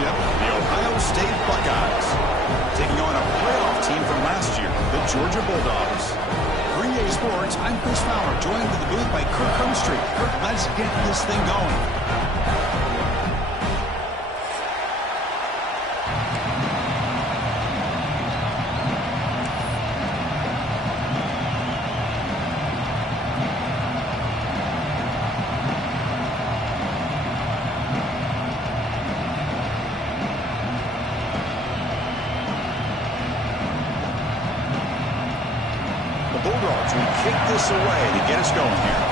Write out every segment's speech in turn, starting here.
championship, the Ohio State Buckeyes. Taking on a playoff team from last year, the Georgia Bulldogs. For EA Sports, I'm Chris Fowler, joined in the booth by Kirk Humstreet. Kirk, let's get this thing going. Bulldogs will kick this away to get us going here.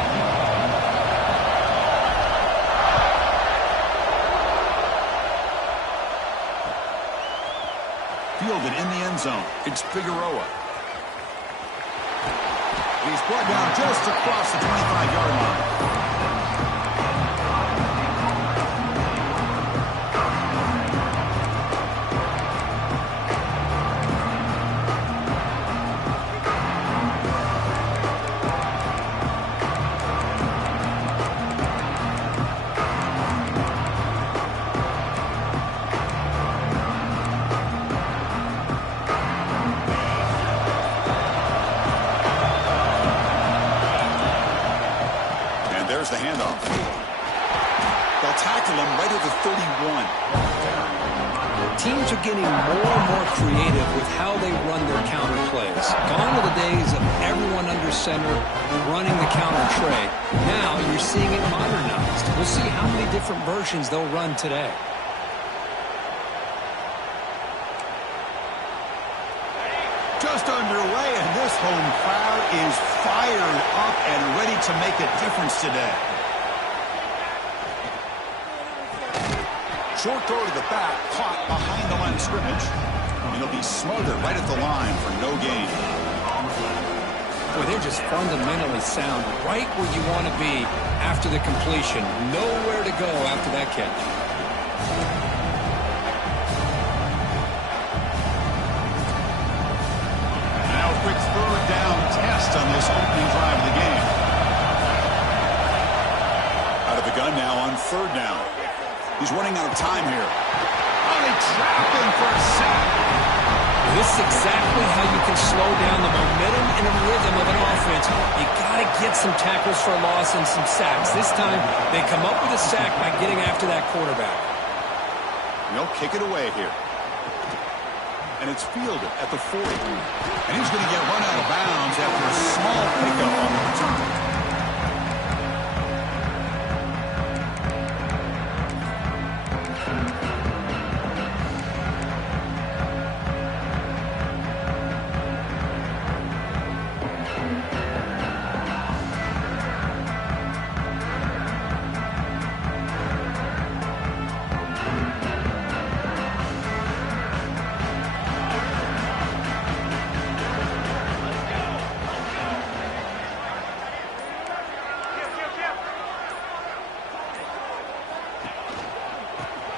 Fielded in the end zone. It's Figueroa. He's brought down just across the 25-yard line. There's the handoff. They'll tackle him right at the 31. Teams are getting more and more creative with how they run their counter plays. Gone are the days of everyone under center running the counter tray. Now you're seeing it modernized. We'll see how many different versions they'll run today. Just underway, and this home crowd is fired up and ready to make a difference today. Short throw to the back, caught behind the line of scrimmage. And he'll be smothered right at the line for no gain. Boy, they're just fundamentally sound, right where you want to be after the completion. Nowhere to go after that catch. Quick third down test on this opening drive of the game. Out of the gun now on third down. He's running out of time here. Oh, they trap him for a sack. This is exactly how you can slow down the momentum and a rhythm of an offense. You got to get some tackles for a loss and some sacks. This time, they come up with a sack by getting after that quarterback. They'll kick it away here. And it's fielded at the 40. And he's going to get run out of bounds after a small pickup on the return.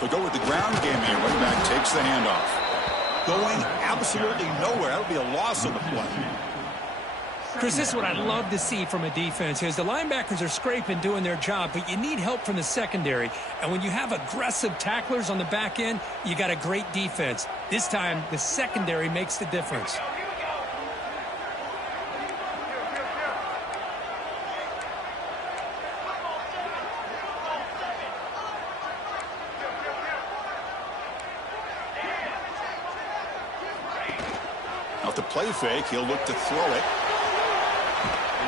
They go with the ground game here. Running back takes the handoff. Going absolutely nowhere. That'll be a loss on the play. Chris, this is what I'd love to see from a defense. As the linebackers are scraping, doing their job, but you need help from the secondary. And when you have aggressive tacklers on the back end, you got a great defense. This time, the secondary makes the difference. Off the play fake, he'll look to throw it.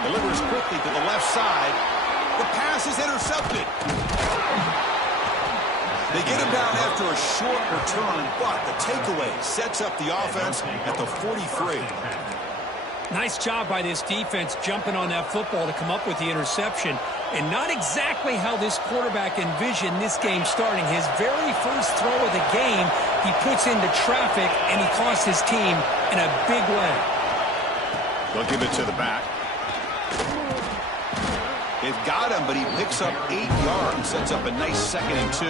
Delivers quickly to the left side. The pass is intercepted. They get him down after a short return, but the takeaway sets up the offense at the 43. Nice job by this defense jumping on that football to come up with the interception. And not exactly how this quarterback envisioned this game starting. His very first throw of the game, he puts into traffic, and he costs his team in a big way. They'll give it to the back. They've got him, but he picks up 8 yards. Sets up a nice 2nd and 2.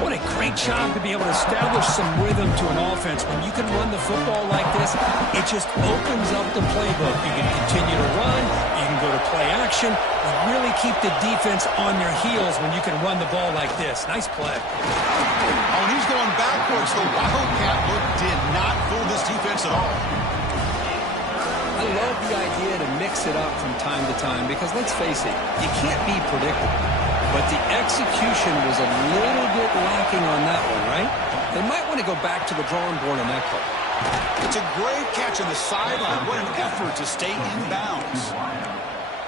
What a great job to be able to establish some rhythm to an offense. When you can run the football like this, it just opens up the playbook. You can continue to run, you can go to play action. You really keep the defense on their heels when you can run the ball like this. Nice play. Oh, and he's going backwards. The Wildcat look did not fool this defense at all. I love the idea to mix it up from time to time because, let's face it, you can't be predictable. But the execution was a little bit lacking on that one, right? They might want to go back to the drawing board on that play. It's a great catch on the sideline. What an effort to stay in bounds.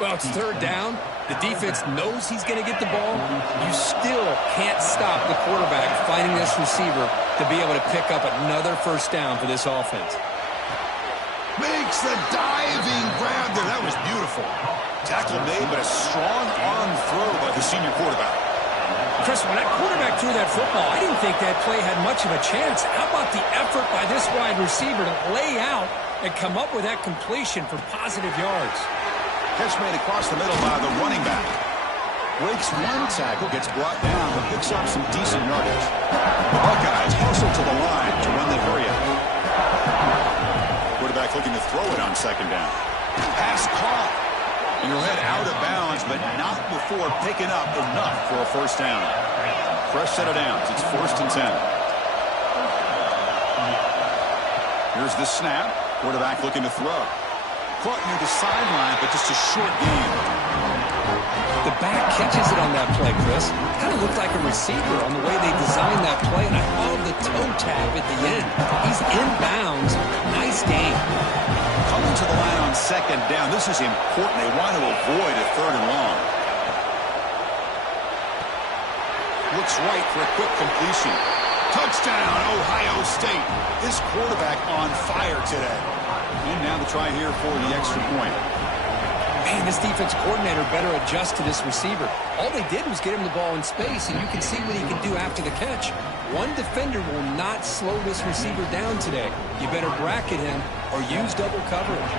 Well, it's third down. The defense knows he's going to get the ball. You still can't stop the quarterback finding this receiver to be able to pick up another first down for this offense. Makes the diving grab there. That was beautiful. Tackle made, but a strong arm throw by the senior quarterback. Chris, when that quarterback threw that football, I didn't think that play had much of a chance. How about the effort by this wide receiver to lay out and come up with that completion for positive yards? Catch made across the middle by the running back. Breaks one tackle, gets brought down, but picks up some decent yardage. The Buckeyes hustle to the line to run the hurry-up. Quarterback looking to throw it on second down. Pass caught. And you'll head out of bounds, but not before picking up enough for a first down. Fresh set of downs. It's 1st and 10. Here's the snap. Quarterback looking to throw. Caught near the sideline, but just a short gain. The back catches it on that play, Chris. Kind of looked like a receiver on the way they designed that play, and I love the toe tap at the end. He's in bounds. Nice game. Coming to the line on second down. This is important. They want to avoid a third and long. Looks right for a quick completion. Touchdown, Ohio State. This quarterback on fire today. And now the try here for the extra point. Man, this defense coordinator better adjust to this receiver. All they did was get him the ball in space, and you can see what he can do after the catch. One defender will not slow this receiver down today. You better bracket him or use double coverage.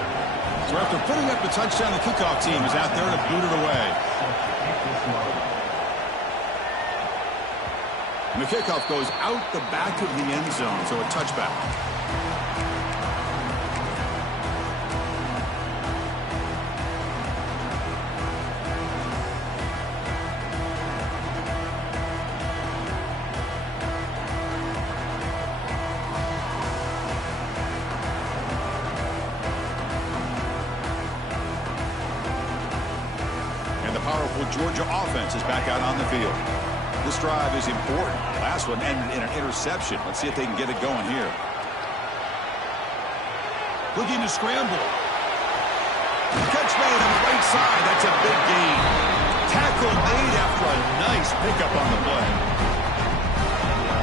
So after putting up the touchdown, the kickoff team is out there to boot it away. And the kickoff goes out the back of the end zone, so a touchback. Georgia offense is back out on the field. This drive is important. Last one ended in an interception. Let's see if they can get it going here. Looking to scramble. Catch made on the right side. That's a big gain. Tackle made after a nice pickup on the play.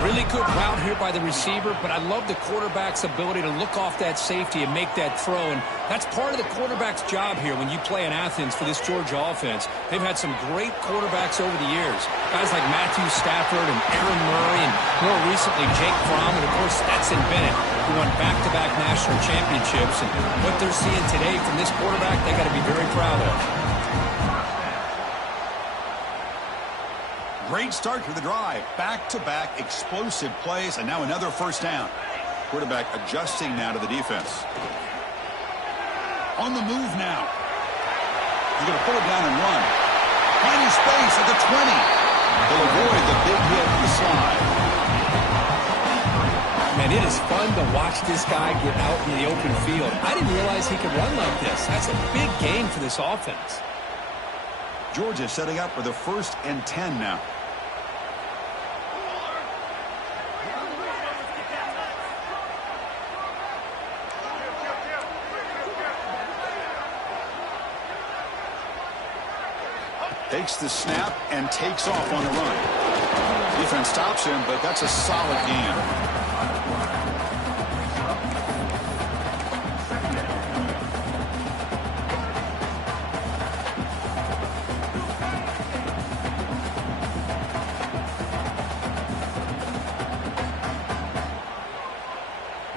Really good route here by the receiver, but I love the quarterback's ability to look off that safety and make that throw. And that's part of the quarterback's job here when you play in Athens for this Georgia offense. They've had some great quarterbacks over the years. Guys like Matthew Stafford and Aaron Murray, and more recently Jake Fromm, and of course Stetson Bennett, who won back-to-back national championships. And what they're seeing today from this quarterback, they got to be very proud of. Great start to the drive. Back-to-back explosive plays, and now another first down. Quarterback adjusting now to the defense. On the move now. He's going to pull it down and run. Finding space at the 20. They'll avoid the big hit on the slide. Man, it is fun to watch this guy get out in the open field. I didn't realize he could run like this. That's a big game for this offense. Georgia setting up for the 1st and 10 now. Takes the snap and takes off on the run. Defense stops him, but that's a solid gain.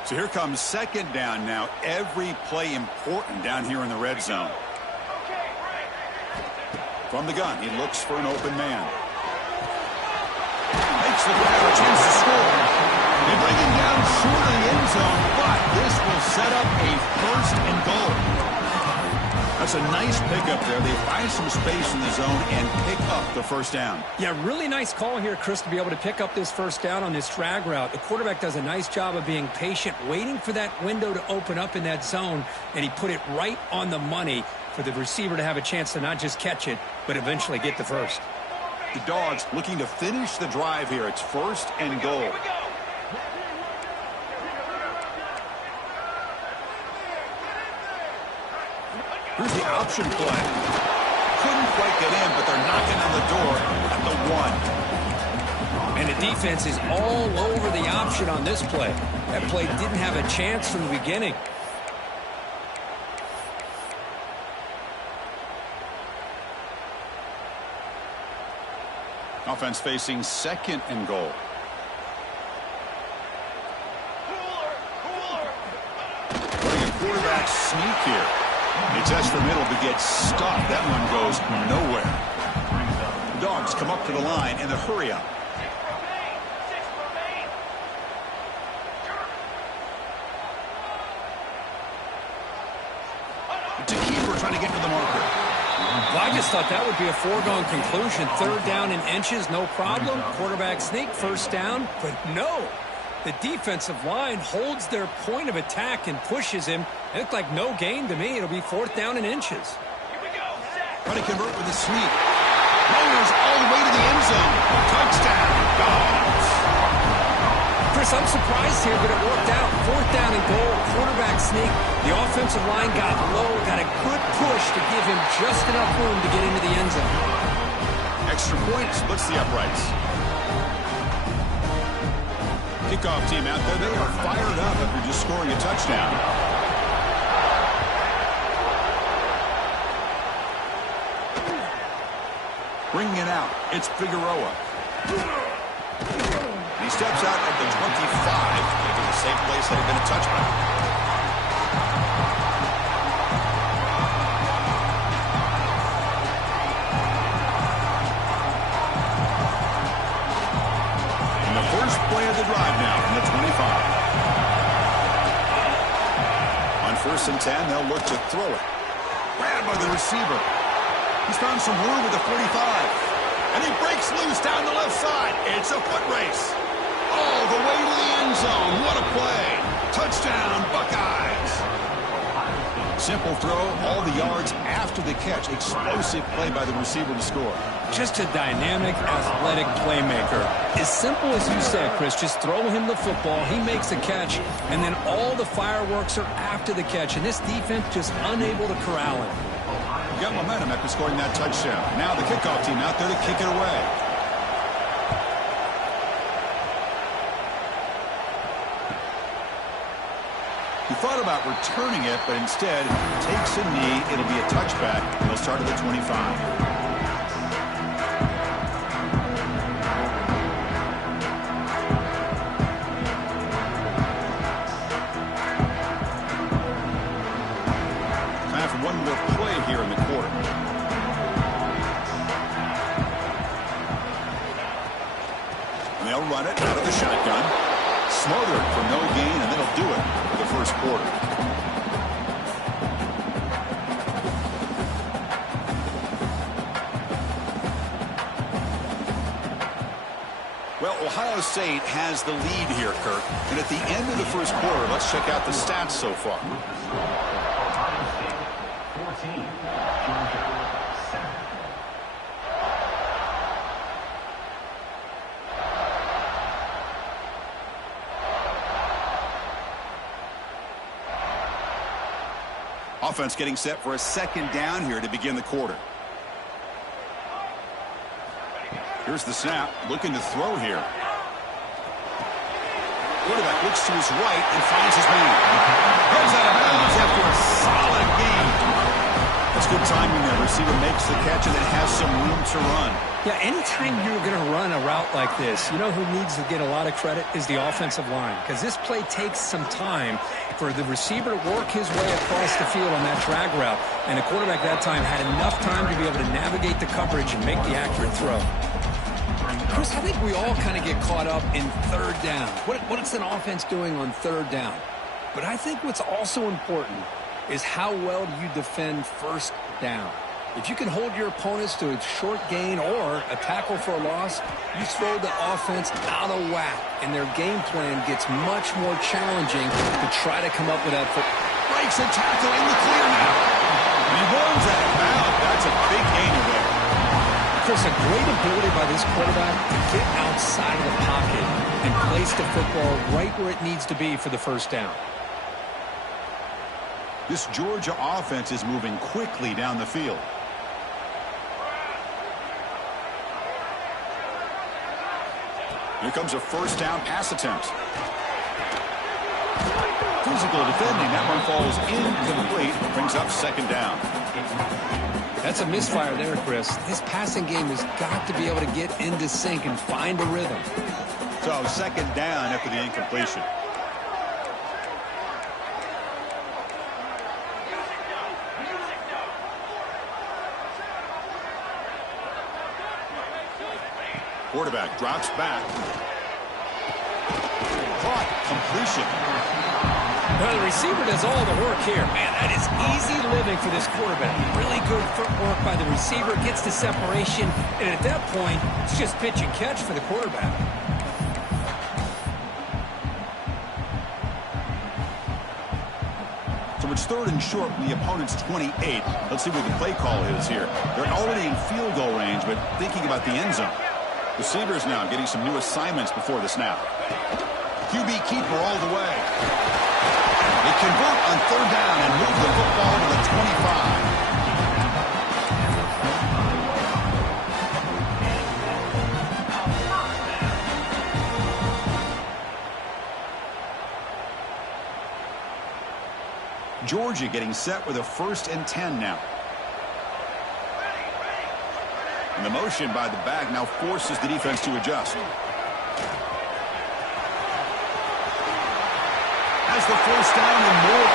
So here comes second down now. Every play important down here in the red zone. From the gun, he looks for an open man. Makes the grab, a chance to score. They bring him down short of the end zone, but this will set up a 1st and goal. That's a nice pickup there. They find some space in the zone and pick up the first down. Yeah, really nice call here, Chris, to be able to pick up this first down on this drag route. The quarterback does a nice job of being patient, waiting for that window to open up in that zone, and he put it right on the money for the receiver to have a chance to not just catch it, but eventually get the first. The Dogs looking to finish the drive here. It's 1st and goal. Here's the option play. Couldn't quite get in, but they're knocking on the door at the 1. And the defense is all over the option on this play. That play didn't have a chance from the beginning. Offense facing 2nd and goal. Putting a quarterback sneak here. He tests the middle but gets stuffed. That one goes nowhere. Dogs come up to the line in the hurry up. It's a keeper trying to get to the marker. Well, I just thought that would be a foregone conclusion. 3rd down in inches, no problem. Quarterback sneak, 1st down. But no, the defensive line holds their point of attack and pushes him. It looked like no gain to me. It'll be 4th down in inches. Trying to convert with a sweep. Motors all the way to the end zone. Touchdown, Dogs. Chris, I'm surprised here, but it worked out. 4th down and goal, quarterback sneak. The offensive line got low, got a good push to give him just enough room to get into the end zone. Extra point splits the uprights. Kickoff team out there. They are fired up after just scoring a touchdown. Bringing it out. It's Figueroa. He steps out at the 25. Making a safe place had it been a touchback. And the first play of the drive now from the 25. On 1st and 10, they'll look to throw it. Grabbed by the receiver. He's found some room with the 45. And he breaks loose down the left side. It's a foot race. All the way to the end zone. What a play. Touchdown, Buckeyes. Simple throw, all the yards after the catch. Explosive play by the receiver to score. Just a dynamic, athletic playmaker. As simple as you said, Chris, just throw him the football. He makes a catch, and then all the fireworks are after the catch. And this defense just unable to corral him. Got momentum after scoring that touchdown. Now the kickoff team out there to kick it away. He thought about returning it, but instead takes a knee. It'll be a touchback, and they'll start at the 25. One more play here in the quarter. And they'll run it out of the shotgun. Smothered for no gain, and that'll do it for the first quarter. Well, Ohio State has the lead here, Kirk. And at the end of the first quarter, let's check out the stats so far. Offense getting set for a 2nd down here to begin the quarter. Here's the snap, looking to throw here. Quarterback looks to his right and finds his man. Goes out of bounds after a solid gain. That's good timing there. Receiver makes the catch and then has some room to run. Yeah, anytime you're going to run a route like this, you know who needs to get a lot of credit is the offensive line. Because this play takes some time for the receiver to work his way across the field on that drag route. And the quarterback that time had enough time to be able to navigate the coverage and make the accurate throw. Chris, I think we all kind of get caught up in 3rd down. What is an offense doing on 3rd down? But I think what's also important is how well do you defend first down. If you can hold your opponents to a short gain or a tackle for a loss, you throw the offense out of whack, and their game plan gets much more challenging to try to come up with that. Breaks a tackle in the clear now. He runs out of bounds. That's a big gainer there. Chris, a great ability by this quarterback to get outside of the pocket and place the football right where it needs to be for the first down. This Georgia offense is moving quickly down the field. Here comes a first down pass attempt. Physical defending. That one falls incomplete. Brings up second down. That's a misfire there, Chris. This passing game has got to be able to get into sync and find a rhythm. So second down after the incompletion. Quarterback drops back. Caught. Completion. Well, the receiver does all the work here. Man, that is easy living for this quarterback. Really good footwork by the receiver. Gets the separation. And at that point, it's just pitch and catch for the quarterback. So it's third and short from the opponent's 28. Let's see what the play call is here. They're already in field goal range, but thinking about the end zone. Receivers now getting some new assignments before the snap. QB keeper all the way. They convert on third down and move the football to the 25. Georgia getting set with a 1st and 10 now. And the motion by the back now forces the defense to adjust. Has the first down and more.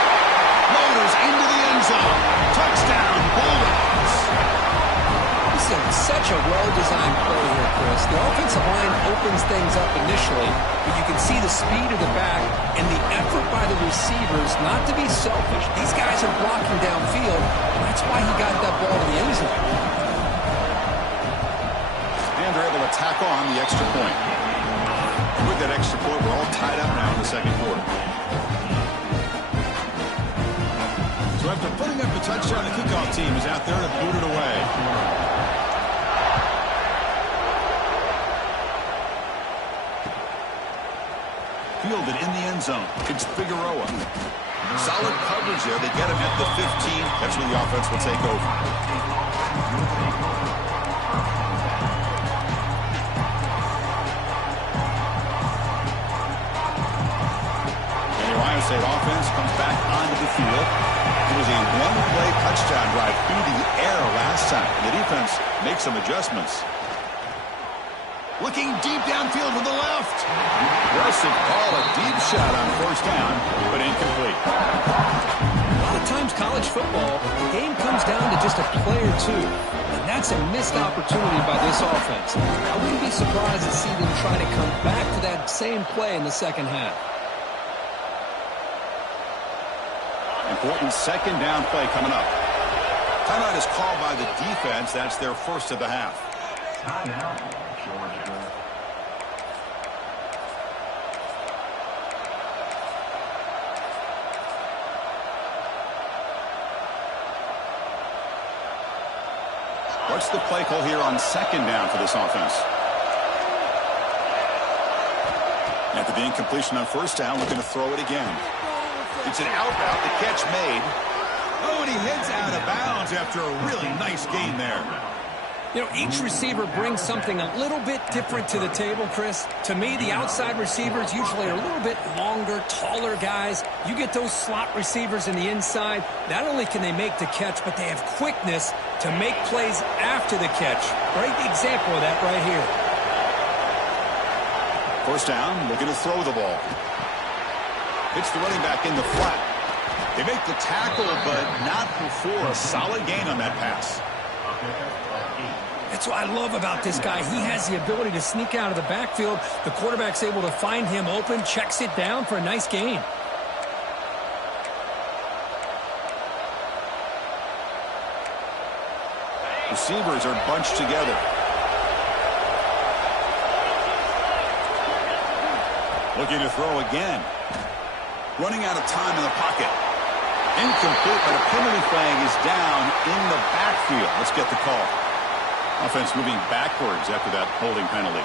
Motors into the end zone. Touchdown, Bulldogs. This is such a well-designed play here, Chris. The offensive line opens things up initially, but you can see the speed of the back and the effort by the receivers not to be selfish. These guys are blocking downfield, and that's why he got that ball to the end zone. And they're able to tack on the extra point. And with that extra point, we're all tied up now in the second quarter. So after putting up the touchdown, the kickoff team is out there to boot it away. Fielded in the end zone. It's Figueroa. Solid coverage there. They get him at the 15. That's where the offense will take over. And the Ohio State offense comes back onto the field. It was a one-play touchdown drive through the air last time. The defense makes some adjustments. Looking deep downfield to the left. Aggressive call, a deep shot on first down, but incomplete. A lot of times college football, the game comes down to just a play or two. And that's a missed opportunity by this offense. I wouldn't be surprised to see them try to come back to that same play in the second half. Important second down play coming up. Timeout is called by the defense. That's their first of the half. Timeout. What's the play call here on second down for this offense? After the incompletion on first down, looking to throw it again. It's an out route, the catch made. Oh, and he heads out of bounds after a really nice gain there. You know, each receiver brings something a little bit different to the table, Chris. To me, the outside receivers usually are a little bit longer, taller guys. You get those slot receivers in the inside, not only can they make the catch, but they have quickness to make plays after the catch. Great example of that right here. First down, looking to throw the ball. Hits the running back in the flat. They make the tackle, but not before a solid gain on that pass. That's what I love about this guy. He has the ability to sneak out of the backfield. The quarterback's able to find him open, checks it down for a nice gain. Receivers are bunched together. Looking to throw again. Running out of time in the pocket. Incomplete, but a penalty flag is down in the backfield. Let's get the call. Offense moving backwards after that holding penalty.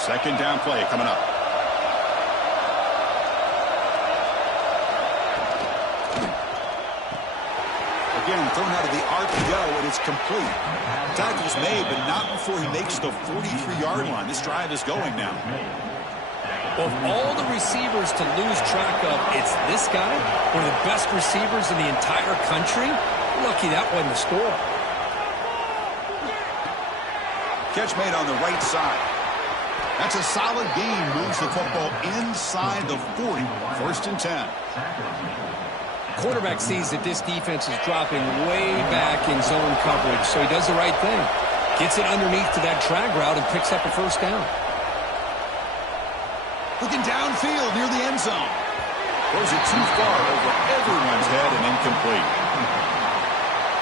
Second down play coming up. Again, thrown out of the RPO, and it's complete. Tackle's made, but not before he makes the 43-yard line. This drive is going now. Of all the receivers to lose track of, it's this guy, one of the best receivers in the entire country. Lucky that wasn't the score. Catch made on the right side. That's a solid gain. Moves the football inside the 40. First and 10. Quarterback sees that this defense is dropping way back in zone coverage, so he does the right thing. Gets it underneath to that drag route and picks up a first down. Looking downfield near the end zone. Throws it too far over everyone's head and incomplete.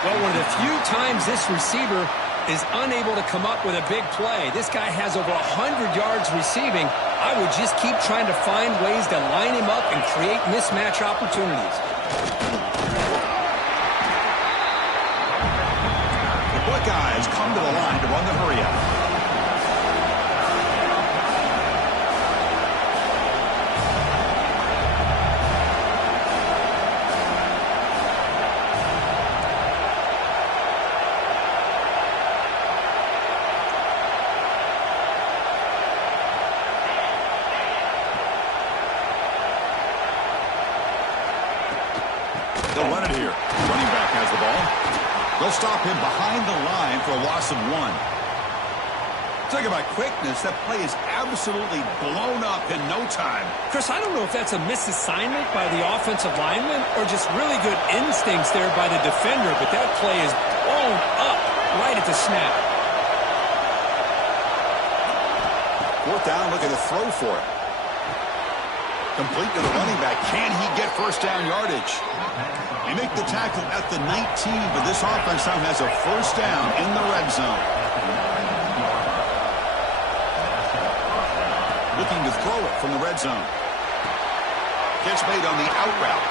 Well, one of the few times this receiver is unable to come up with a big play. This guy has over 100 yards receiving. I would just keep trying to find ways to line him up and create mismatch opportunities. The Buckeyes come to the line to run the hurry-up. They'll run it here. Running back has the ball. They'll stop him behind the line for a loss of 1. Talk about quickness. That play is absolutely blown up in no time. Chris, I don't know if that's a misassignment by the offensive lineman or just really good instincts there by the defender, but that play is blown up right at the snap. Fourth down, looking to throw for it. Complete to the running back. Can he get first down yardage? They make the tackle at the 19, but this offense now has a first down in the red zone. Looking to throw it from the red zone. Catch made on the out route.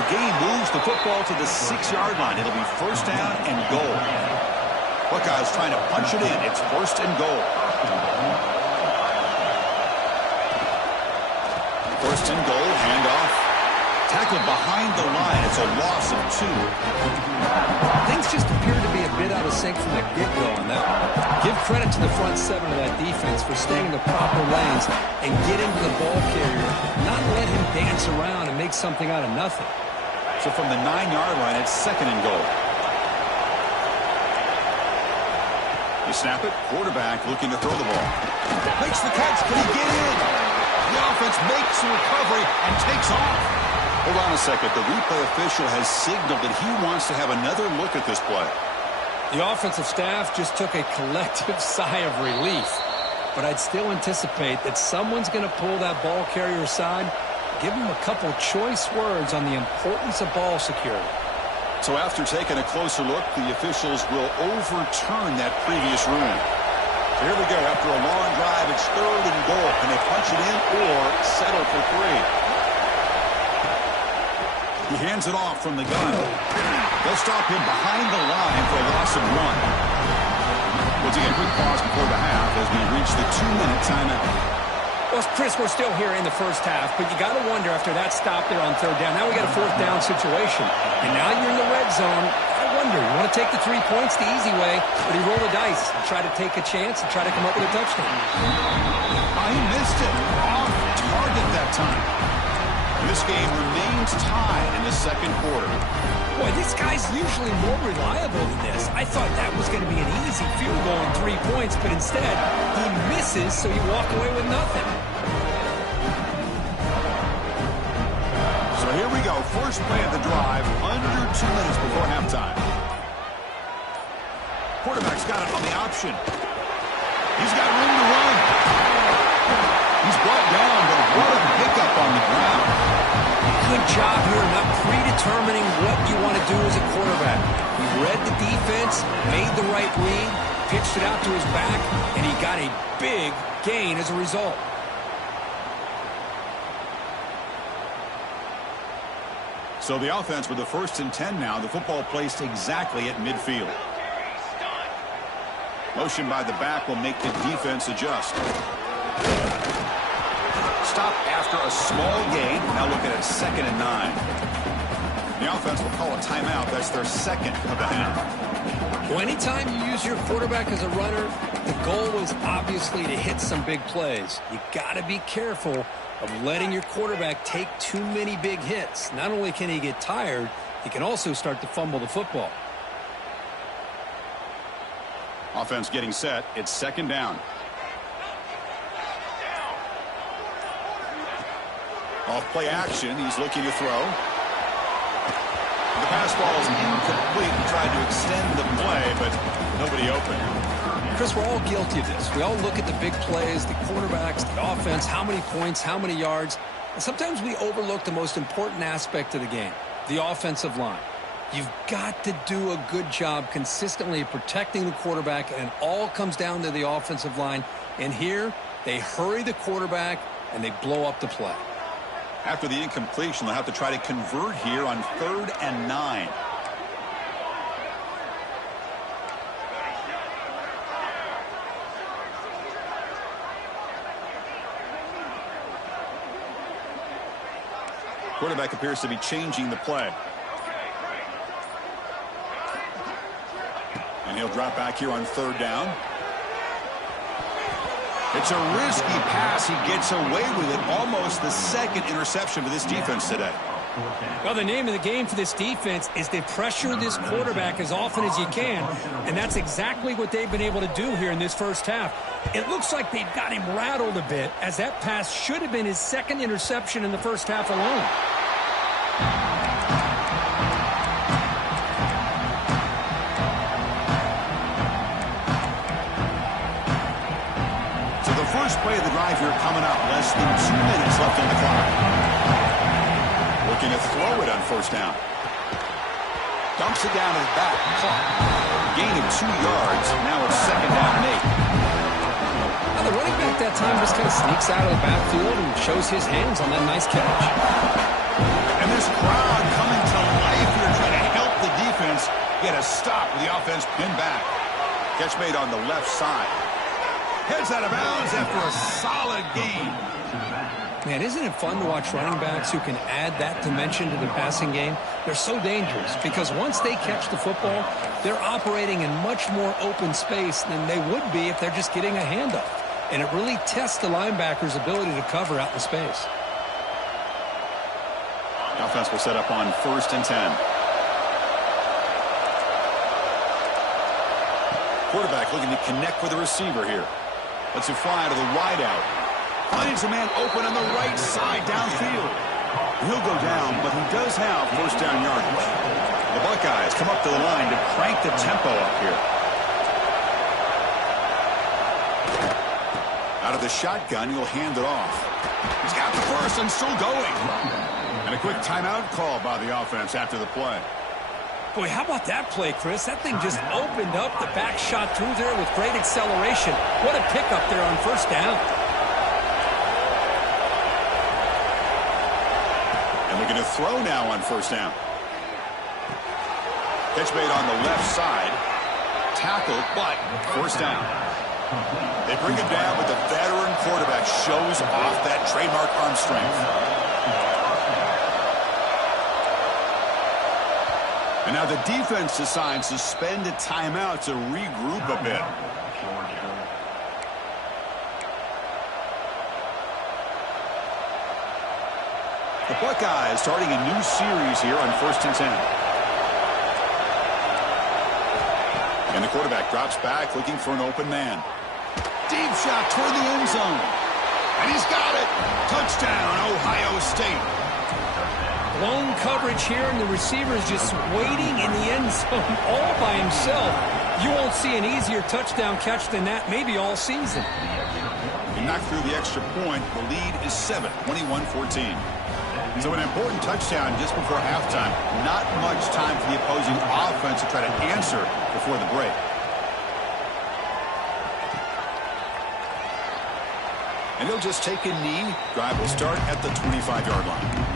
The game moves the football to the 6-yard line. It'll be first down and goal. Buckeyes trying to punch it in. It's first and goal. First and goal, handoff. Tackled behind the line. It's a loss of 2. Things just appear to be a bit out of sync from the get-go on that one. Give credit to the front 7 of that defense for staying in the proper lanes and getting to the ball carrier, not let him dance around and make something out of nothing. So from the 9-yard line, it's second and goal. You snap it. Quarterback looking to throw the ball. Makes the catch. Can he get in? The offense makes the recovery and takes off. Hold on a second. The replay official has signaled that he wants to have another look at this play. The offensive staff just took a collective sigh of relief. But I'd still anticipate that someone's going to pull that ball carrier aside, give him a couple choice words on the importance of ball security. So after taking a closer look, the officials will overturn that previous ruling. So here we go. After a long drive, it's third and goal. Can they punch it in or settle for 3? He hands it off from the gun. They'll stop him behind the line for a loss of 1. We'll take a quick pause before the half as we reach the 2-minute timeout. Well, Chris, we're still here in the first half, but you got to wonder after that stop there on third down. Now we got a fourth down situation, and now you're in the red zone. I wonder, you want to take the 3 points the easy way, or do you roll the dice and try to take a chance and try to come up with a touchdown? He missed it. Off target that time. This game remains tied in the second quarter. Boy, this guy's usually more reliable than this. I thought that was going to be an easy field goal and 3 points, but instead, he misses, so you walk away with nothing. So here we go. First play of the drive, under 2 minutes before halftime. Quarterback's got it on the option. He's got room to run. He's brought down, but What a pickup on the ground. Good job here not predetermining what you want to do as a quarterback. He read the defense, made the right read, pitched it out to his back, and he got a big gain as a result. So the offense with the 1st and 10 now. The football placed exactly at midfield. Motion by the back will make the defense adjust. Stop after a small gain. Now look at it, 2nd and 9. The offense will call a timeout. That's their 2nd of the half. Well, anytime you use your quarterback as a runner, the goal was obviously to hit some big plays. You got to be careful of letting your quarterback take too many big hits. Not only can he get tired, he can also start to fumble the football. Offense getting set. It's 2nd down. Off play action. He's looking to throw. The pass ball is incomplete. He tried to extend the play, but nobody open. Chris, we're all guilty of this. We all look at the big plays, the quarterbacks, the offense, how many points, how many yards. And sometimes we overlook the most important aspect of the game, the offensive line. You've got to do a good job consistently protecting the quarterback, and it all comes down to the offensive line. And here, they hurry the quarterback, and they blow up the play. After the incompletion, they'll have to try to convert here on 3rd and 9. Quarterback appears to be changing the play. And he'll drop back here on 3rd down. It's a risky pass. He gets away with it. Almost the 2nd interception for this defense today. Well, the name of the game for this defense is to pressure this quarterback as often as you can, and that's exactly what they've been able to do here in this first half. It looks like they've got him rattled a bit, as that pass should have been his 2nd interception in the first half alone. First play of the drive here coming up. Less than 2 minutes left on the clock. Looking to throw it on 1st down. Dumps it down to the back. Clock. Gain of 2 yards. Now it's 2nd down and 8. Now the running back that time just kind of sneaks out of the backfield and shows his hands on that nice catch. And this crowd coming to life here trying to help the defense get a stop with the offense pinned back. Catch made on the left side. Heads out of bounds after a solid gain. Man, isn't it fun to watch running backs who can add that dimension to the passing game? They're so dangerous because once they catch the football, they're operating in much more open space than they would be if they're just getting a handoff. And it really tests the linebacker's ability to cover out in space. The offense will set up on 1st and 10. Quarterback looking to connect with the receiver here. Lets it fly to the wideout. Finds a man open on the right side downfield. He'll go down, but he does have 1st down yardage. The Buckeyes come up to the line to crank the tempo up here. Out of the shotgun, he'll hand it off. He's got the 1st and still going. And a quick timeout call by the offense after the play. Boy, how about that play, Chris? That thing just opened up. The back shot through there with great acceleration. What a pickup there on 1st down. And they're going to throw now on 1st down. Catch made on the left side. Tackled, but 1st down. They bring him down, but the veteran quarterback shows off that trademark arm strength. And now the defense decides to spend a timeout to regroup a bit. The Buckeyes starting a new series here on 1st and 10. And the quarterback drops back looking for an open man. Deep shot toward the end zone. And he's got it. Touchdown, Ohio State. Blown coverage here, and the receiver is just waiting in the end zone all by himself. You won't see an easier touchdown catch than that maybe all season. They knock through the extra point. The lead is 7, 21-14. So an important touchdown just before halftime. Not much time for the opposing offense to try to answer before the break. And he'll just take a knee. Drive will start at the 25-yard line.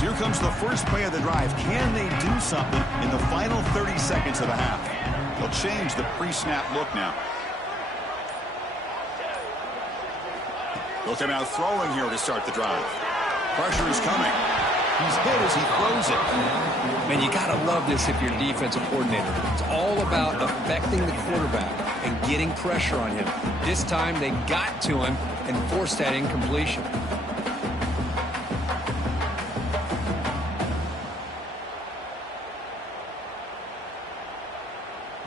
Here comes the first play of the drive. Can they do something in the final 30 seconds of the half? They'll change the pre-snap look now. They'll come out throwing here to start the drive. Pressure is coming. He's hit as he throws it. Man, you got to love this if you're a defensive coordinator. It's all about affecting the quarterback and getting pressure on him. This time they got to him and forced that incompletion.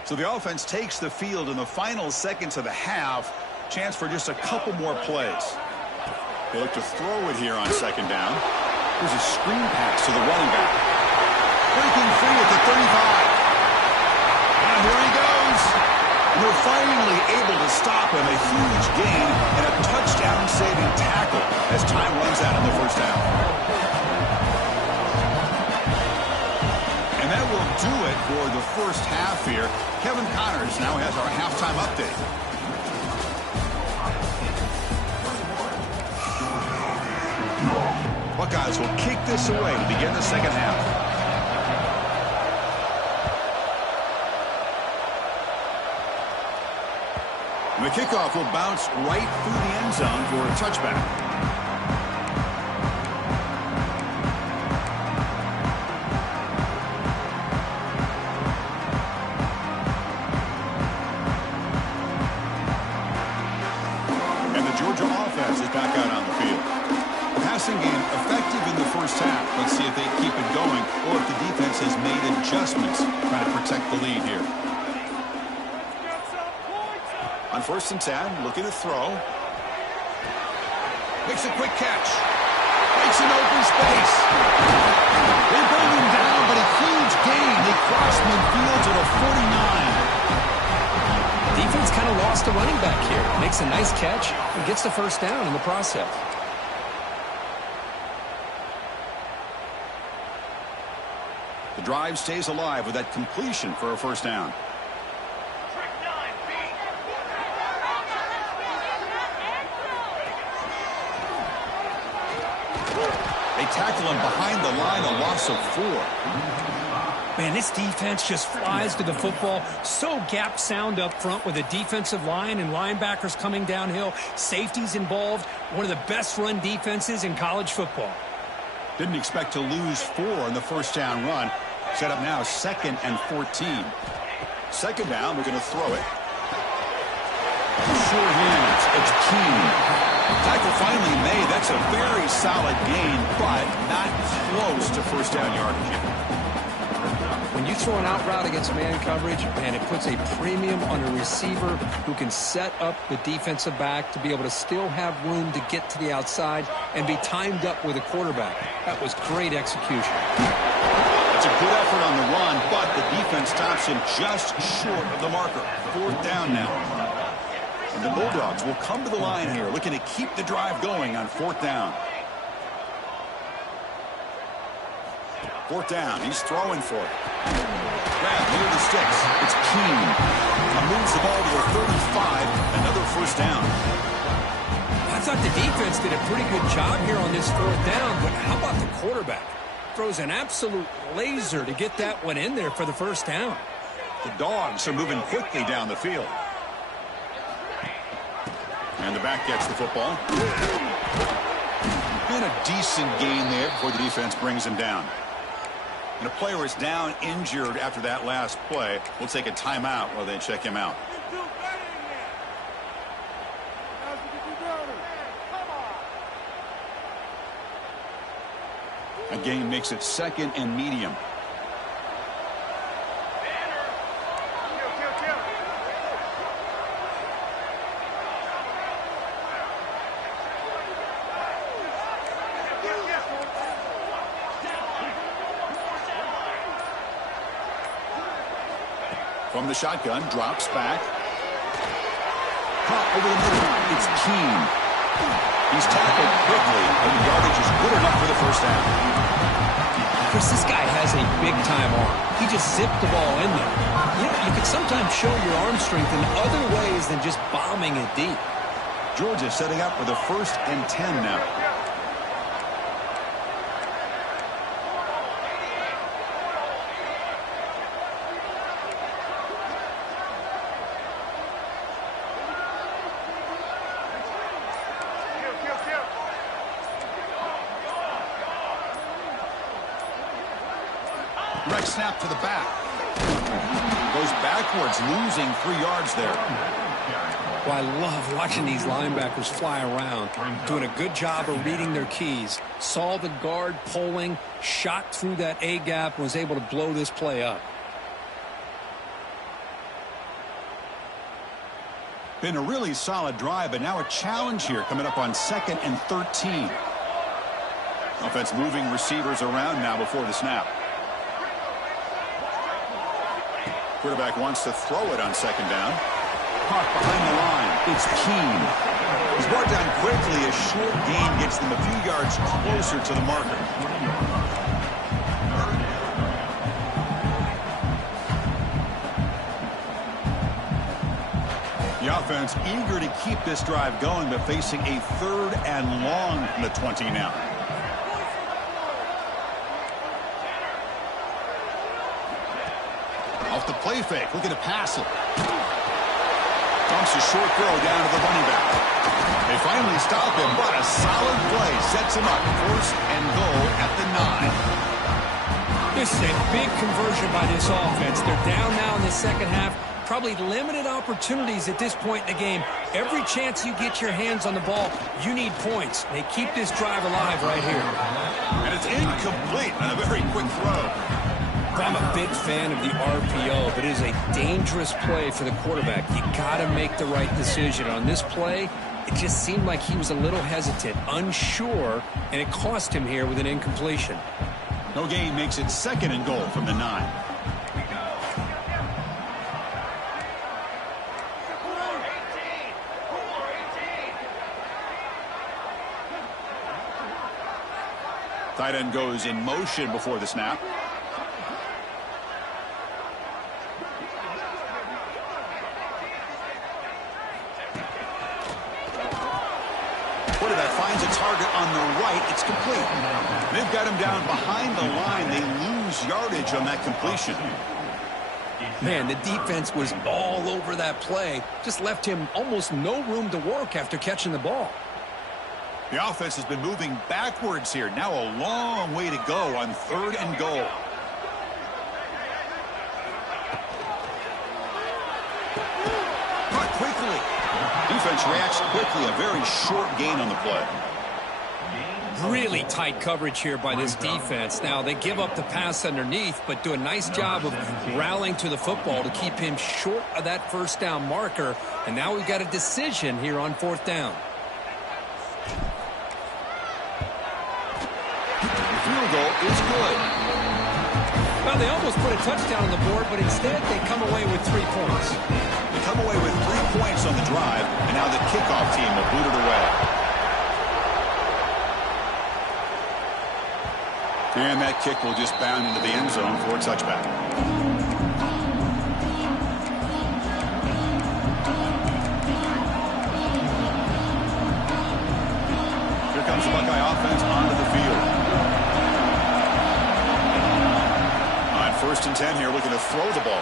So the offense takes the field in the final seconds of the half. Chance for just a couple more plays. They look to throw it here on second down. Here's a screen pass to the running back. Breaking free at the 35. And here he goes. And they're finally able to stop him. A huge gain and a touchdown-saving tackle as time runs out in the first half. And that will do it for the first half here. Kevin Connors now has our halftime update. Buckeyes will kick this away to begin the second half. And the kickoff will bounce right through the end zone for a touchback. Let's see if they keep it going or if the defense has made adjustments trying to protect the lead here. On 1st and 10, looking to throw. Makes a quick catch. Makes an open space. They bring him down, but a huge gain. They cross midfield to the 49. Defense kind of lost a running back here. Makes a nice catch and gets the first down in the process. The drive stays alive with that completion for a first down. They tackle him behind the line, a loss of 4. Man, this defense just flies to the football. So gap sound up front with a defensive line and linebackers coming downhill. Safeties involved. One of the best run defenses in college football. Didn't expect to lose 4 on the first down run. Set up now 2nd and 14. Second down, we're going to throw it. Sure hands. It's Keene. Tackle finally made. That's a very solid gain, but not close to first down yardage. When you throw an out route against man coverage, man, it puts a premium on a receiver who can set up the defensive back to be able to still have room to get to the outside and be timed up with a quarterback. That was great execution. It's a good effort on the run, but the defense stops him just short of the marker. 4th down now. And the Bulldogs will come to the line here, looking to keep the drive going on 4th down. 4th down, he's throwing for it. Grab near the sticks. It's Keene. Moves the ball to the 35. Another first down. I thought the defense did a pretty good job here on this 4th down, but how about the quarterback? Throws an absolute laser to get that one in there for the first down. The Dogs are moving quickly down the field. And the back gets the football. And a decent gain there before the defense brings him down. And a player is down injured after that last play. We'll take a timeout while they check him out. A gain makes it 2nd and medium. From the shotgun, drops back. Caught over the middle. It's Keene. He's tackled quickly, and the yardage is good enough for the first down. Chris, this guy has a big-time arm. He just zipped the ball in there. You know, you can sometimes show your arm strength in other ways than just bombing it deep. Georgia setting up for the 1st and 10 now. Direct snap to the back. Goes backwards, losing 3 yards there. Well, I love watching these linebackers fly around, doing a good job of reading their keys. Saw the guard pulling, shot through that A-gap, and was able to blow this play up. Been a really solid drive, but now a challenge here coming up on 2nd and 13. Offense moving receivers around now before the snap. Quarterback wants to throw it on 2nd down. Caught behind the line. It's Keene. He's brought down quickly. A short gain gets them a few yards closer to the marker. The offense eager to keep this drive going, but facing a 3rd and long from the 20 now. Off the play fake, looking to pass it. Dumps a short throw down to the running back. They finally stop him, but a solid play sets him up. 1st and goal at the 9. This is a big conversion by this offense. They're down now in the 2nd half. Probably limited opportunities at this point in the game. Every chance you get your hands on the ball, you need points. They keep this drive alive right here. And it's incomplete on a very quick throw. I'm a big fan of the RPO, but it is a dangerous play for the quarterback. You got to make the right decision. On this play, it just seemed like he was a little hesitant, unsure, and it cost him here with an incompletion. No gain makes it 2nd and goal from the 9. Tight end goes in motion before the snap. Quarterback finds a target on the right. It's complete. They've got him down behind the line. They lose yardage on that completion. Man, the defense was all over that play. Just left him almost no room to work after catching the ball. The offense has been moving backwards here. Now a long way to go on 3rd and goal. Caught quickly. Defense reacts quickly. A very short gain on the play. Really tight coverage here by this defense. Now, they give up the pass underneath, but do a nice job of rallying to the football to keep him short of that 1st down marker. And now we've got a decision here on 4th down. The field goal is good. Well, they almost put a touchdown on the board, but instead they come away with 3 points. They come away with 3 points on the drive, and now the kickoff team will boot it away. And that kick will just bound into the end zone for a touchback. Here comes the Buckeye offense onto the field. On 1st and 10 here, looking to throw the ball.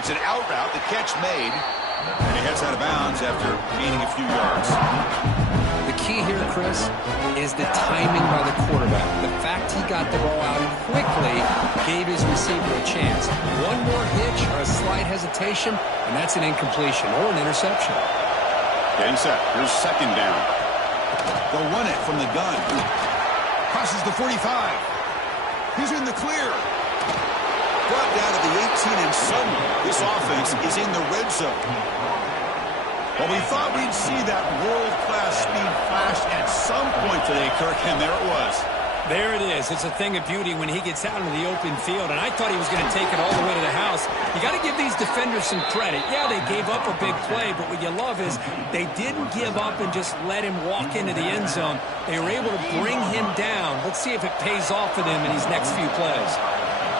It's an out route, the catch made, and he heads out of bounds after gaining a few yards. The key here, Chris, is the timing by the quarterback. The fact he got the ball out quickly gave his receiver a chance. One more hitch or a slight hesitation, and that's an incompletion or an interception. Getting set. Here's 2nd down. They'll run it from the gun. Crosses the 45. He's in the clear. Brought down to the 18, and suddenly this offense is in the red zone. Well, we thought we'd see that world-class speed flash at some point today, Kirk, and there it was. There it is. It's a thing of beauty when he gets out into the open field, and I thought he was going to take it all the way to the house. You got to give these defenders some credit. Yeah, they gave up a big play, but what you love is they didn't give up and just let him walk into the end zone. They were able to bring him down. Let's see if it pays off for them in these next few plays.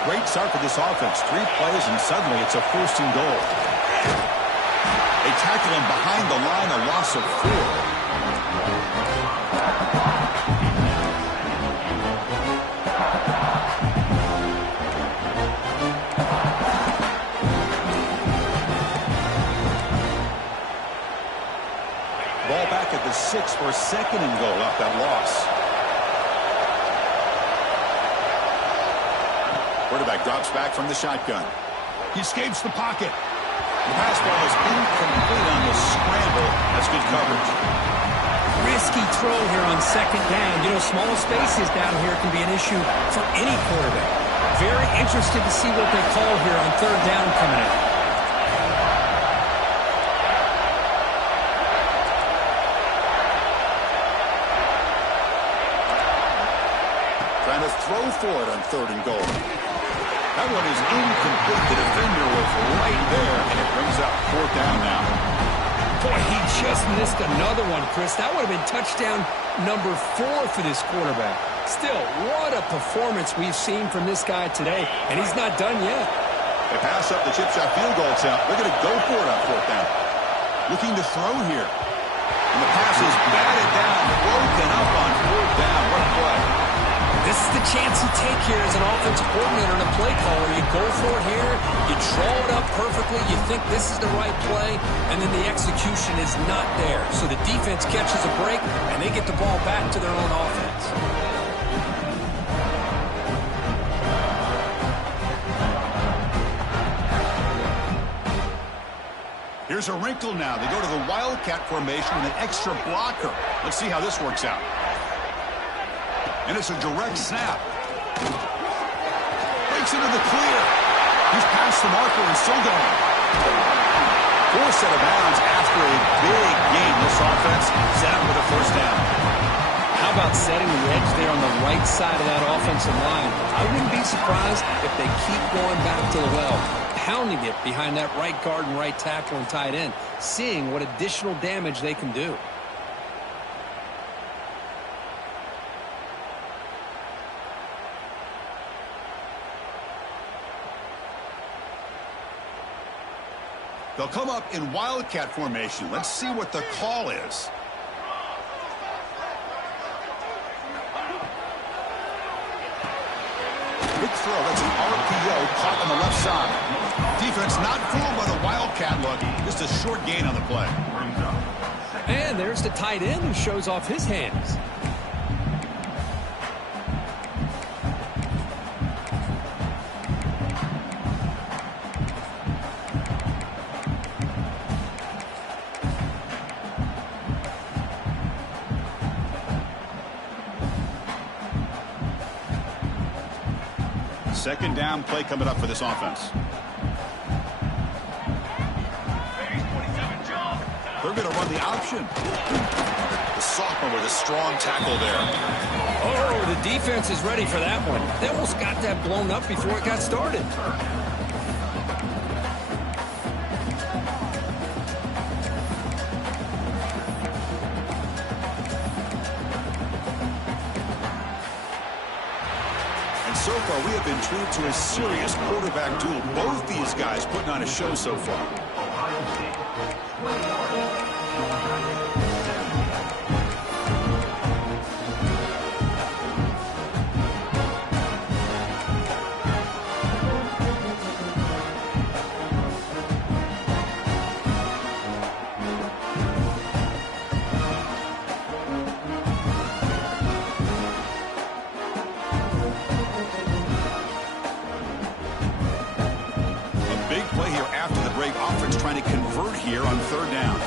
Great start for this offense. 3 plays, and suddenly it's a 1st and goal. They tackle him behind the line, a loss of 4. Ball back at the 6 for 2nd and goal off that loss. Quarterback drops back from the shotgun. He escapes the pocket. The pass ball is incomplete on the scramble. That's good coverage. Risky throw here on 2nd down. You know, small spaces down here can be an issue for any quarterback. Very interested to see what they call here on 3rd down coming out. Trying to throw for it on 3rd and goal. That one is incomplete. The defender was right there, and it brings up 4th down now. Boy, he just missed another one, Chris. That would have been touchdown number 4 for this quarterback. Still, what a performance we've seen from this guy today, and he's not done yet. They pass up the chip shot field goal attempt. They're going to go for it on 4th down. Looking to throw here. And the pass is batted down, broken up on 4th down. What a play. This is the chance you take here as an offensive coordinator and a play caller. You go for it here, you draw it up perfectly, you think this is the right play, and then the execution is not there. So the defense catches a break, and they get the ball back to their own offense. Here's a wrinkle now. They go to the Wildcat formation with an extra blocker. Let's see how this works out. And it's a direct snap. Breaks into the clear. He's past the marker and still going. 4th set of bounds after a big gain. This offense set up with a 1st down. How about setting the edge there on the right side of that offensive line? I wouldn't be surprised if they keep going back to the well, pounding it behind that right guard and right tackle and tight end, seeing what additional damage they can do. They'll come up in Wildcat formation. Let's see what the call is. Big throw. That's an RPO caught on the left side. Defense not fooled by the Wildcat look. Just a short gain on the play. And there's the tight end who shows off his hands. Second down play coming up for this offense. They're going to run the option. The sophomore with a strong tackle there. Oh, the defense is ready for that one. They almost got that blown up before it got started. So far, we have been true to a serious quarterback duel. Both these guys putting on a show so far. Trying to convert here on 3rd down.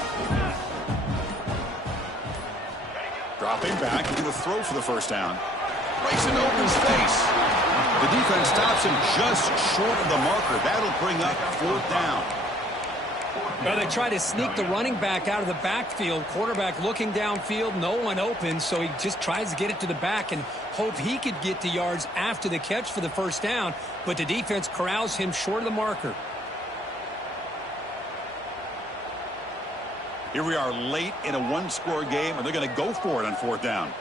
Dropping back, going to throw for the 1st down. Breaks into open space. The defense stops him just short of the marker. That'll bring up 4th down. Well, they try to sneak the running back out of the backfield. Quarterback looking downfield, no one open, so he just tries to get it to the back and hope he could get the yards after the catch for the first down, but the defense corrals him short of the marker. Here we are late in a one-score game, and they're going to go for it on fourth down.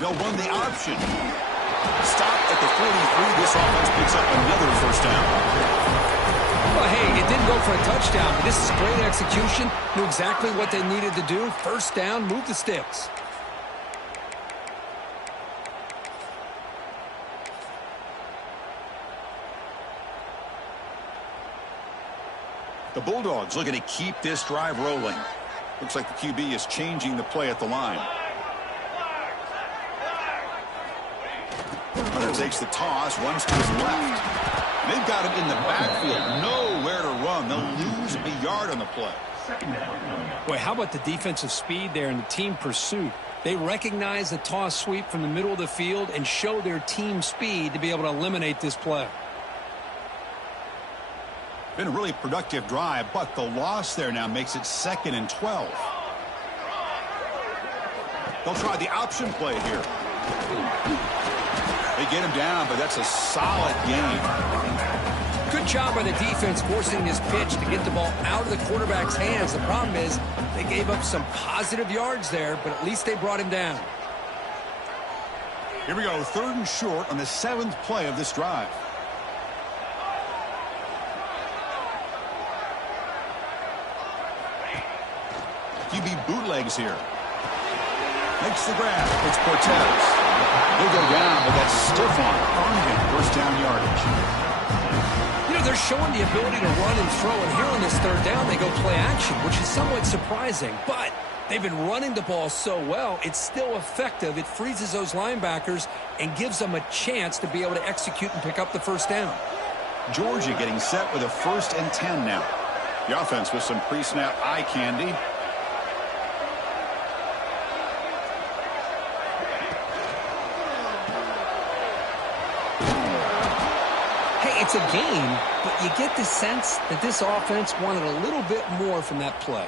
They'll run the option. Stop at the 43. This offense picks up another first down. Well, hey, it didn't go for a touchdown, but this is great execution. Knew exactly what they needed to do. First down, move the sticks. The Bulldogs looking to keep this drive rolling. Looks like the QB is changing the play at the line. Hunter takes the toss, runs to his left. They've got him in the backfield, nowhere to run. They'll lose a yard on the play. Boy, how about the defensive speed there and the team pursuit? They recognize the toss sweep from the middle of the field and show their team speed to be able to eliminate this play. Been a really productive drive, but the loss there now makes it 2nd and 12. They'll try the option play here. They get him down, but that's a solid game. Good job by the defense forcing this pitch to get the ball out of the quarterback's hands. The problem is they gave up some positive yards there, but at least they brought him down. Here we go, 3rd and short on the 7th play of this drive. QB bootlegs here. Makes the grab. It's Cortez. He'll go down, but that's stiff on. Earned him first down yardage. You know, they're showing the ability to run and throw, and here on this 3rd down, they go play action, which is somewhat surprising. But they've been running the ball so well, it's still effective. It freezes those linebackers and gives them a chance to be able to execute and pick up the first down. Georgia getting set with a 1st and 10 now. The offense with some pre-snap eye candy. It's a game, but you get the sense that this offense wanted a little bit more from that play.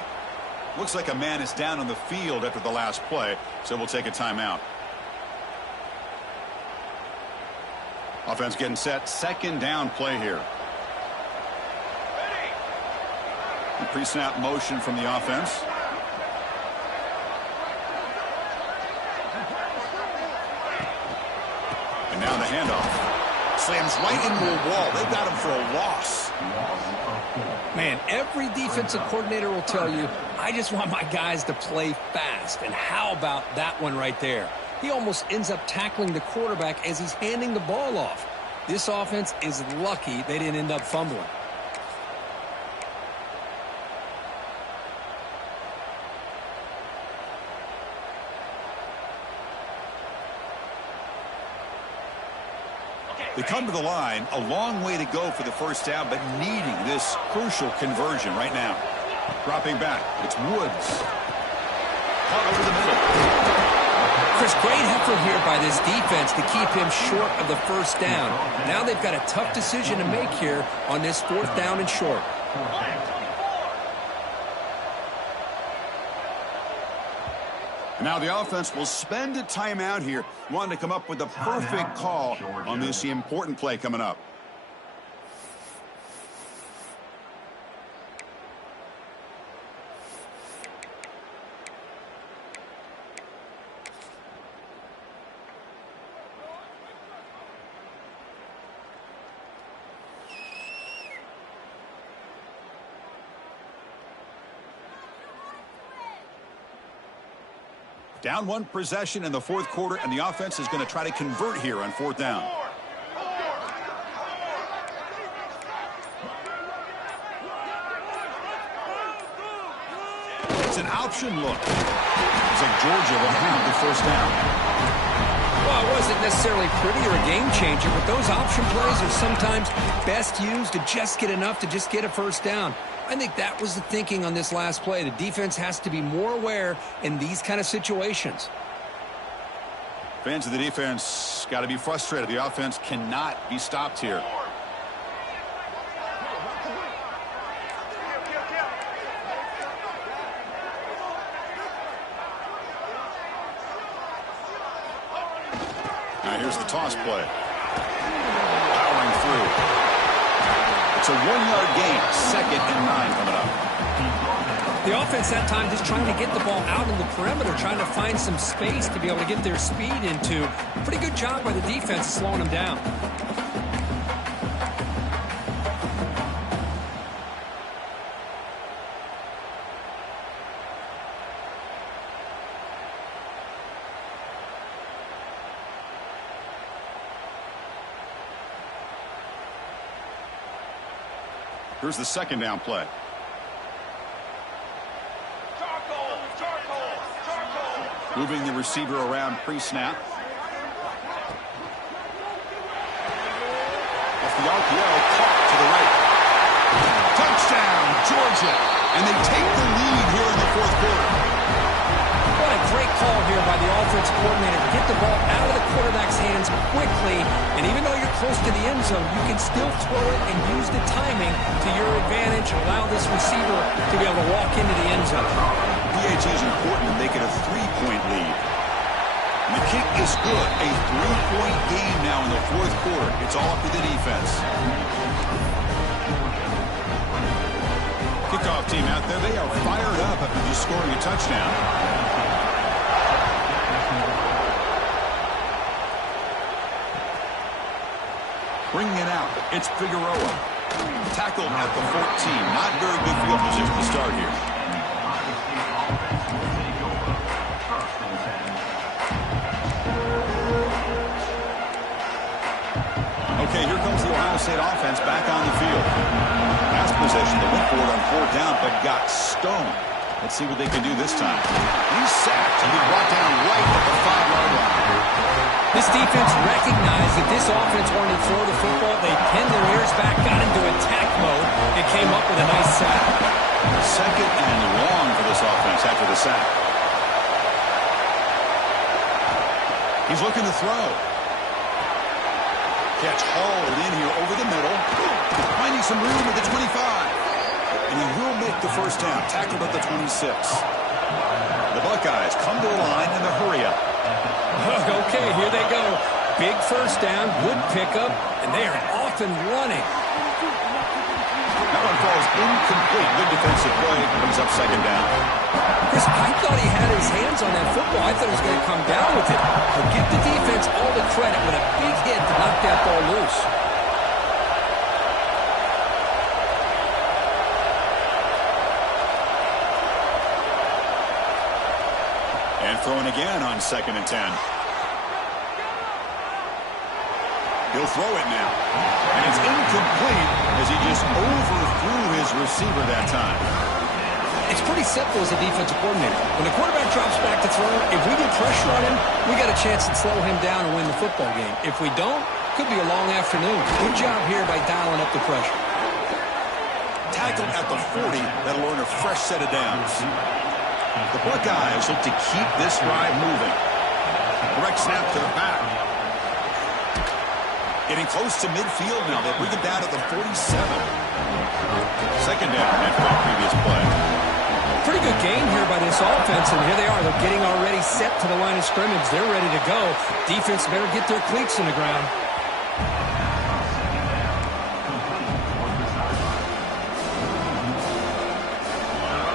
Looks like a man is down on the field after the last play, so we'll take a timeout. Offense getting set, 2nd down play here. Pre-snap motion from the offense. And now the handoff. Slams right into a wall. They got him for a loss. Man, every defensive coordinator will tell you, I just want my guys to play fast. And how about that one right there? He almost ends up tackling the quarterback as he's handing the ball off. This offense is lucky they didn't end up fumbling. They come to the line, a long way to go for the first down, but needing this crucial conversion right now. Dropping back, it's Woods. Caught over the middle. Chris, great effort here by this defense to keep him short of the first down. Now they've got a tough decision to make here on this 4th down and short. Now the offense will spend a timeout here, wanting to come up with the perfect call on this important play coming up. Down 1 possession in the 4th quarter, and the offense is going to try to convert here on 4th down. It's an option look. It's like Georgia will have the first down. Well, it wasn't necessarily pretty or a game changer, but those option plays are sometimes best used to just get enough to just get a first down. I think that was the thinking on this last play. The defense has to be more aware in these kind of situations. Fans of the defense got to be frustrated. The offense cannot be stopped here. Now here's the toss play. Powering through. It's a 1-yard gain. 2nd and 9 coming up. The offense that time just trying to get the ball out in the perimeter, trying to find some space to be able to get their speed into. Pretty good job by the defense slowing them down. Here's the 2nd down play. Moving the receiver around pre-snap. Off the RPO, caught to the right. Touchdown, Georgia. And they take the lead here in the 4th quarter. What a great call here by the offensive coordinator. Get the ball out of the quarterback's hands quickly. And even though you're close to the end zone, you can still throw it and use the timing to your advantage and allow this receiver to be able to walk into the end zone. PAT is important to make it a 3-point lead. And the kick is good. A 3-point game now in the 4th quarter. It's all up to the defense. Kickoff team out there. They are fired up after just scoring a touchdown. Bringing it out. It's Figueroa. Tackled at the 14. Not very good field position to start here. Okay, here comes the Ohio State offense back on the field. Pass possession. They went for it on 4th down, but got stoned. Let's see what they can do this time. He's sacked and he's brought down right at the 5-yard line. This defense recognized that this offense wanted to throw the football. They pinned their ears back, got into attack mode, and came up with a nice sack. 2nd and long for this offense after the sack. He's looking to throw. Catch hauled in here over the middle. Finding some room at the 25. And he will make the first down. Tackled at the 26. The Buckeyes come to the line in the hurry up. Okay, here they go. Big first down, good pickup, and they are off and running. That one falls incomplete. Good defensive play. Brings up 2nd down. Chris, I thought he had his hands on that football. I thought he was going to come down with it. But give the defense all the credit with a big hit to knock that ball loose. And throwing again on 2nd and 10. He'll throw it now. And it's incomplete as he just overthrew his receiver that time. It's pretty simple as a defensive coordinator. When the quarterback drops back to throw, if we get pressure on him, we got a chance to slow him down and win the football game. If we don't, could be a long afternoon. Good job here by dialing up the pressure. Tackled at the 40. That'll earn a fresh set of downs. The Buckeyes look to keep this drive moving. Direct snap to the back. Getting close to midfield now. They bring it down at the 47. 2nd down after that previous play. Pretty good game here by this offense, and here they are. They're getting already set to the line of scrimmage. They're ready to go. Defense better get their cleats in the ground.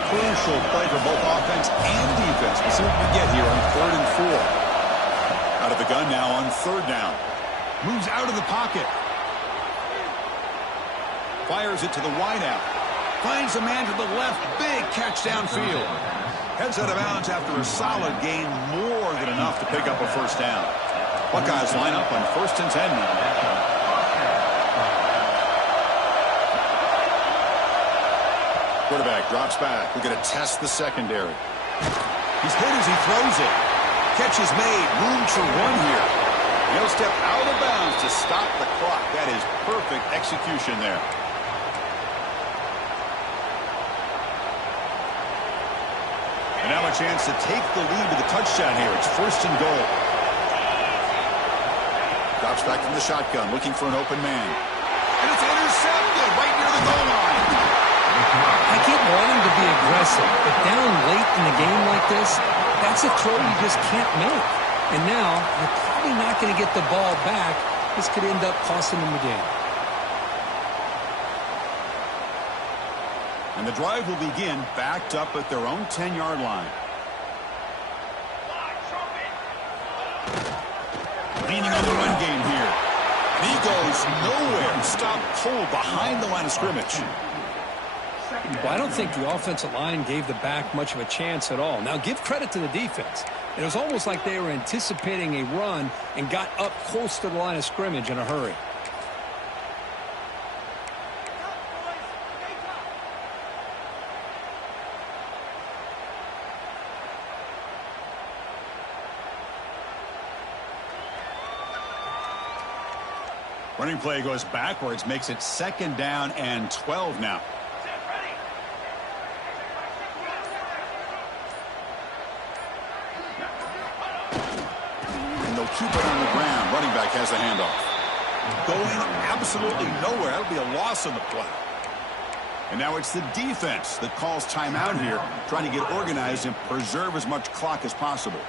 Crucial play for both offense and defense. We'll see what we get here on 3rd and 4. Out of the gun now on 3rd down. Moves out of the pocket. Fires it to the wideout. Finds a man to the left. Big catch downfield. Heads out of bounds after a solid gain. More than enough to pick up a first down. Buckeyes line up on 1st and 10 now. Quarterback drops back. We're going to test the secondary. He's hit as he throws it. catch is made. Room to run here. He'll step out of bounds to stop the clock. That is perfect execution there. And now a chance to take the lead with a touchdown here. It's 1st and goal. Drops back from the shotgun, looking for an open man. And it's intercepted right near the goal line. I get wanting to be aggressive, but down late in the game like this, that's a throw you just can't make. And now, you're probably not going to get the ball back. This could end up costing them the game. And the drive will begin backed up at their own 10-yard line. Leaning on the run game here. And he goes nowhere. Stop cold behind the line of scrimmage. Well, I don't think the offensive line gave the back much of a chance at all. Now, give credit to the defense. It was almost like they were anticipating a run and got up close to the line of scrimmage in a hurry. Running play goes backwards, makes it 2nd down and 12 now. And they'll keep it on the ground. Running back has the handoff. Going absolutely nowhere. That'll be a loss on the play. And now it's the defense that calls timeout here, trying to get organized and preserve as much clock as possible.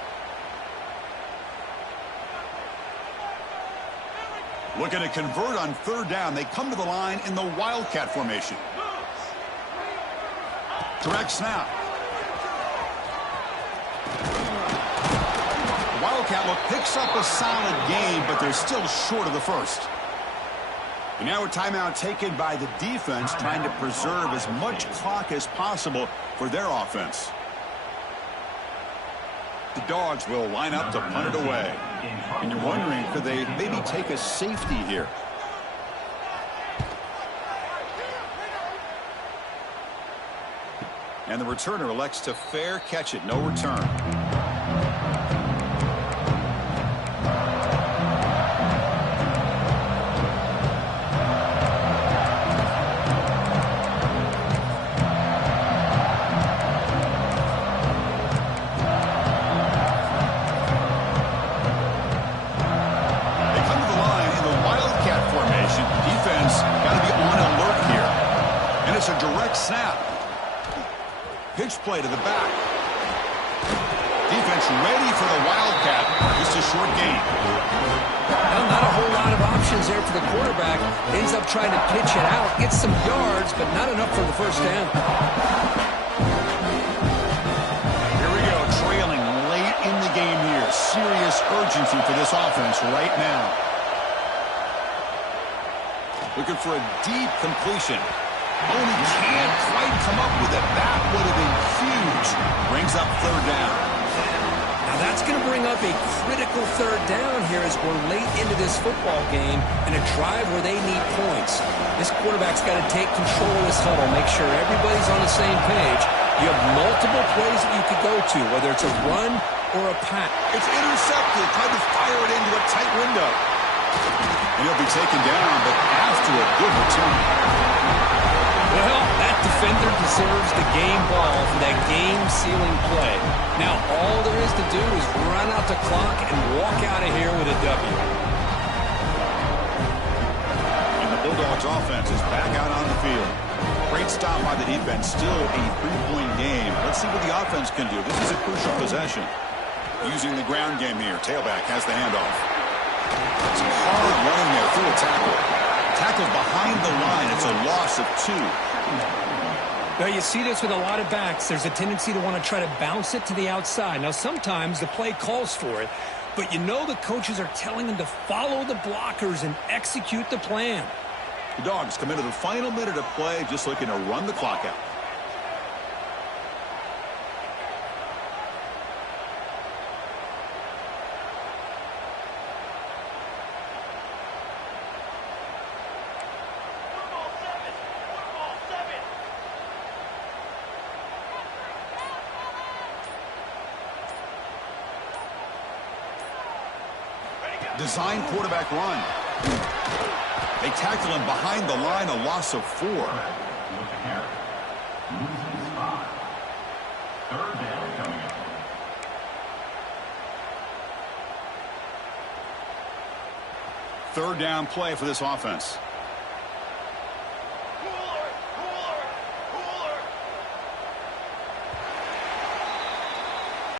Looking to convert on 3rd down. They come to the line in the Wildcat formation. Direct snap. Wildcat look picks up a solid gain, but they're still short of the 1st. And now a timeout taken by the defense, trying to preserve as much clock as possible for their offense. The Dogs will line up to punt it away. And you're wondering, could they maybe take a safety here? And the returner elects to fair catch it. No return. Snap. Pitch play to the back. Defense ready for the Wildcat. Just a short gain. Well, not a whole lot of options there for the quarterback. Ends up trying to pitch it out. Gets some yards, but not enough for the 1st down. Here we go. Trailing late in the game here. Serious urgency for this offense right now. Looking for a deep completion. Only can't quite come up with it. That would have been huge. Brings up 3rd down. Now that's going to bring up a critical 3rd down here as we're late into this football game and a drive where they need points. This quarterback's got to take control of this huddle, make sure everybody's on the same page. You have multiple plays that you could go to, whether it's a run or a pass. It's intercepted. Tried to fire it into a tight window. And he'll be taken down, but after a good return. Well, that defender deserves the game ball for that game-sealing play. Now, all there is to do is run out the clock and walk out of here with a W. And the Bulldogs offense is back out on the field. Great stop by the defense. Still a 3-point game. Let's see what the offense can do. This is a crucial possession. Using the ground game here. Tailback has the handoff. Some hard running there through a tackle. Tackle behind the line. It's a loss of 2. Now, you see this with a lot of backs. There's a tendency to want to try to bounce it to the outside. Now, sometimes the play calls for it, but you know the coaches are telling them to follow the blockers and execute the plan. The Dogs come into the final minute of play, just looking to run the clock out. Design quarterback run. They tackle him behind the line, a loss of 4. Looking here. Losing spot. Third down coming up. Third down play for this offense.